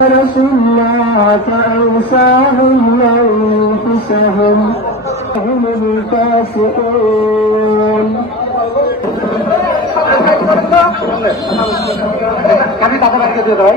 نسوا الله فأنساهم أنفسهم هم الفاسقون আমি টাকা রাখতে দিয়ে ভাই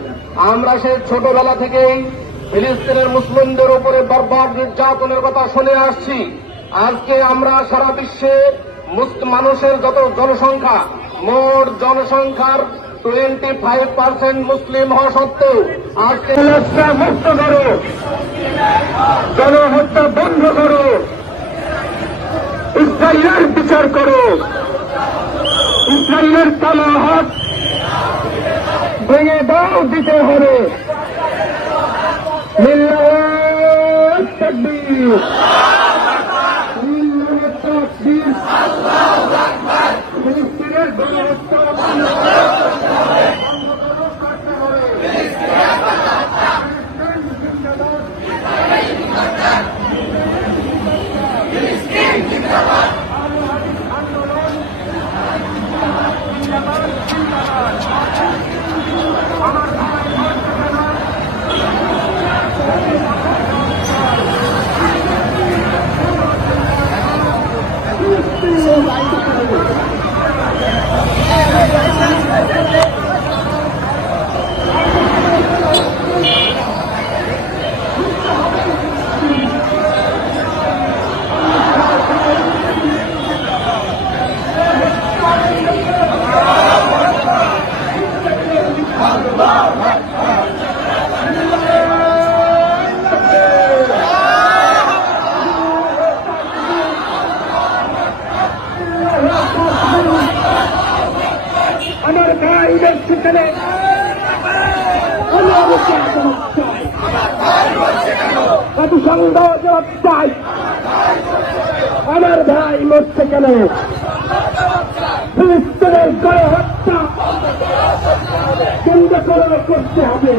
আমরা সেই ছোটবেলা থেকেই ফিলিস্তিনের মুসলিমদের উপরে বর্বর নির্যাতনের কথা শুনে আসছি। আজকে আমরা সারা বিশ্বে মানুষের যত জনসংখ্যা, মোট জনসংখ্যার টোয়েন্টি ফাইভ পার্সেন্ট মুসলিম হওয়া সত্ত্বেও আজকে মুক্ত করো, গণহত্যা বন্ধ করো, ইসরায়েলের বিচার করো, ইসরায়েলের তালা হাত ভেঙে দাও দিতে হবে। লিল্লাহ তাকবীর। লিল্লাহ তাকবীর। ফিলিস্তিনের গণহত্যা বন্ধ করো। আমার ভাইদের সেখানে জাতিসংঘ জবাব চাই। আমার ভাই মরছে কেন? ফিলিস্তিনের গণহত্যা কেন্দ্র করে করতে হবে।